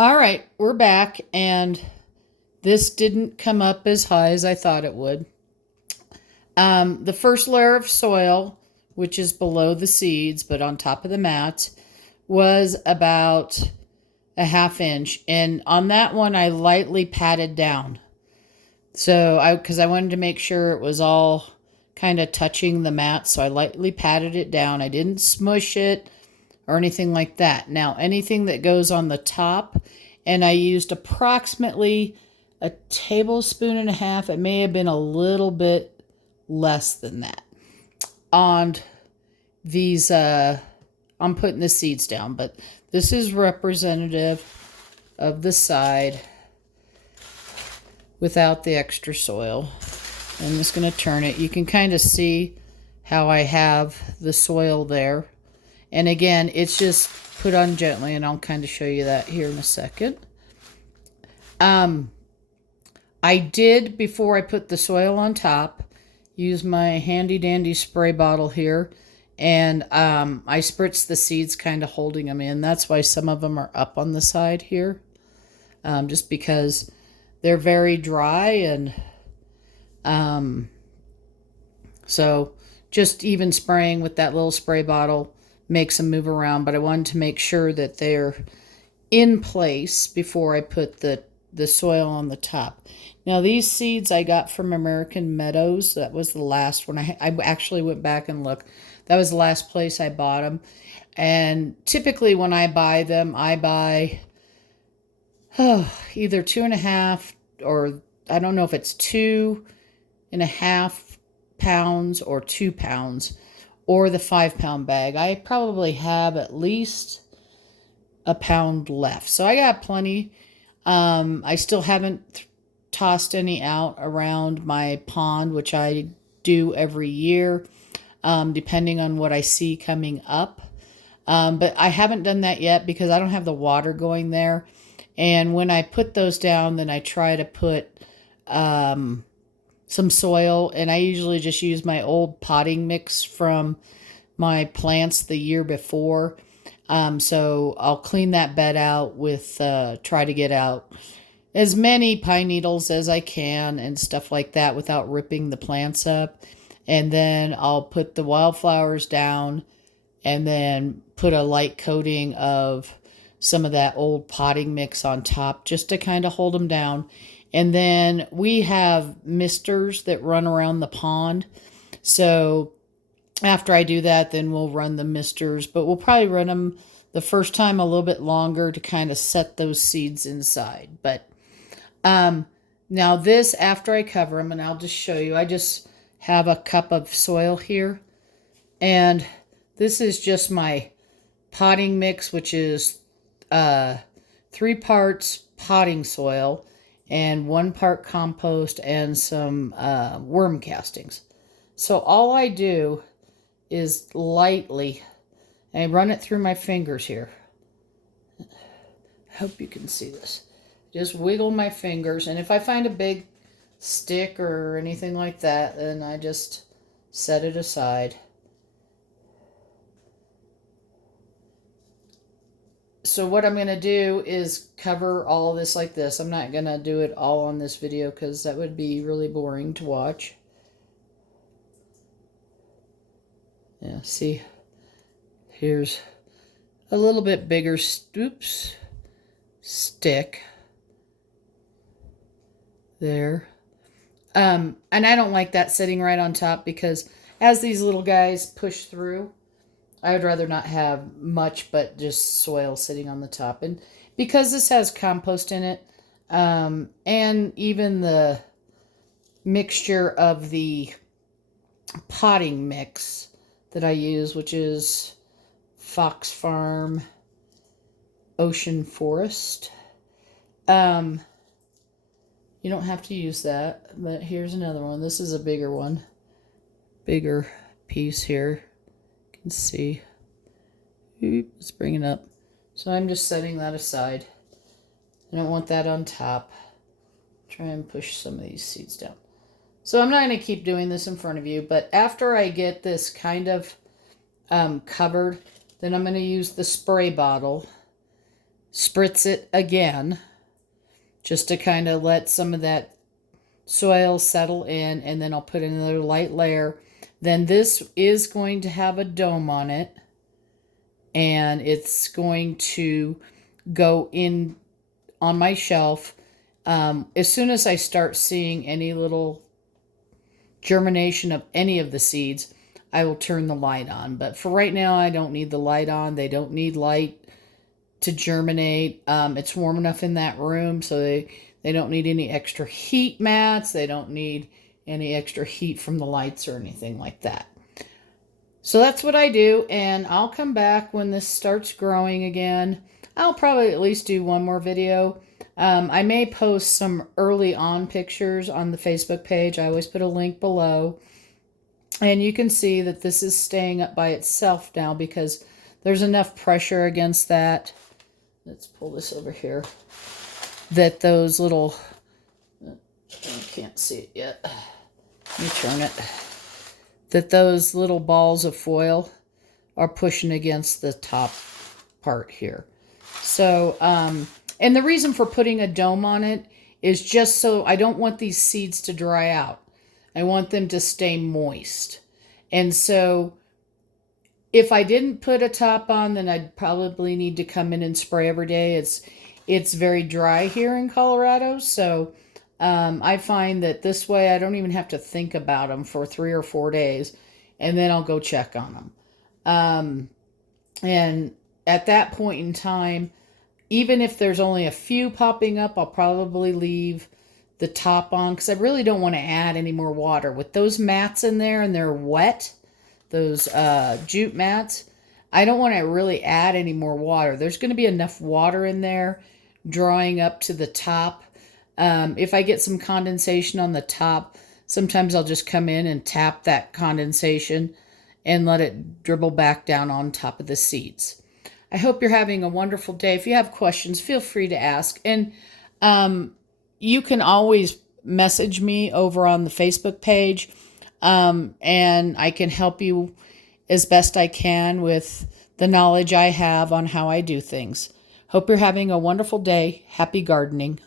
All right, we're back, and this didn't come up as high as I thought it would. The first layer of soil, which is below the seeds but on top of the mat, was about a half inch. And on that one, I lightly patted down. Because I wanted to make sure it was all kind of touching the mat, so I lightly patted it down. I didn't smush it or anything like that. Now, anything that goes on the top, and I used approximately a tablespoon and a half, it may have been a little bit less than that, on these, I'm putting the seeds down, but this is representative of the side without the extra soil. I'm just going to turn it. You can kind of see how I have the soil there. And again, it's just put on gently, and I'll kind of show you that here in a second. I did, before I put the soil on top, use my handy dandy spray bottle here, and I spritzed the seeds, kind of holding them in. That's why some of them are up on the side here, just because they're very dry, and so just even spraying with that little spray bottle makes them move around. But I wanted to make sure that they're in place before I put the soil on the top. Now, these seeds I got from American Meadows. That was the last one. I actually went back and looked. That was the last place I bought them. And typically when I buy them, I buy either 2.5, or I don't know if it's 2.5 pounds or 2 pounds, or the 5-pound bag. I probably have at least a pound left, so I got plenty. I still haven't tossed any out around my pond, which I do every year, depending on what I see coming up. But I haven't done that yet because I don't have the water going there. And when I put those down, then I try to put some soil, and I usually just use my old potting mix from my plants the year before. So I'll clean that bed out with, try to get out as many pine needles as I can and stuff like that without ripping the plants up. And then I'll put the wildflowers down, and then put a light coating of some of that old potting mix on top just to kind of hold them down. And then we have misters that run around the pond. So after I do that, then we'll run the misters, but we'll probably run them the first time a little bit longer to kind of set those seeds inside. But now this, after I cover them, and I'll just show you, I just have a cup of soil here, and this is just my potting mix, which is 3 parts potting soil and 1 part compost and some worm castings. So all I do is lightly, and I run it through my fingers here. I hope you can see this. Just wiggle my fingers, and if I find a big stick or anything like that, then I just set it aside. So what I'm going to do is cover all of this like this. I'm not going to do it all on this video because that would be really boring to watch. Yeah, see, here's a little bit bigger stick there. And I don't like that sitting right on top, because as these little guys push through, I would rather not have much but just soil sitting on the top. And because this has compost in it, and even the mixture of the potting mix that I use, which is Fox Farm Ocean Forest. You don't have to use that, but here's another one. This is a bigger one. Bigger piece here. You can see. Let's bring it up. So I'm just setting that aside. I don't want that on top. Try and push some of these seeds down. So I'm not going to keep doing this in front of you, but after I get this kind of covered, then I'm going to use the spray bottle spritz it again, just to kind of let some of that soil settle in, and then I'll put in another light layer. Then this is going to have a dome on it, and it's going to go in on my shelf. As soon as I start seeing any little germination of any of the seeds, I will turn the light on. But for right now, I don't need the light on. They don't need light to germinate. It's warm enough in that room, so they don't need any extra heat mats. They don't need any extra heat from the lights or anything like that. So that's what I do, and I'll come back when this starts growing again. I'll probably at least do one more video. I may post some early on pictures on the Facebook page. I always put a link below. And you can see that this is staying up by itself now because there's enough pressure against that. Let's pull this over here. That those little, I can't see it yet. Let me turn it. That those little balls of foil are pushing against the top part here. So, and the reason for putting a dome on it is just so I don't want these seeds to dry out. I want them to stay moist. And so if I didn't put a top on, then I'd probably need to come in and spray every day. It's very dry here in Colorado, so I find that this way I don't even have to think about them for 3 or 4 days, and then I'll go check on them. And at that point in time, even if there's only a few popping up, I'll probably leave the top on because I really don't want to add any more water. With those mats in there and they're wet, those jute mats, I don't want to really add any more water. There's going to be enough water in there drawing up to the top. If I get some condensation on the top, sometimes I'll just come in and tap that condensation and let it dribble back down on top of the seeds. I hope you're having a wonderful day. If you have questions, feel free to ask. And you can always message me over on the Facebook page, and I can help you as best I can with the knowledge I have on how I do things. Hope you're having a wonderful day. Happy gardening.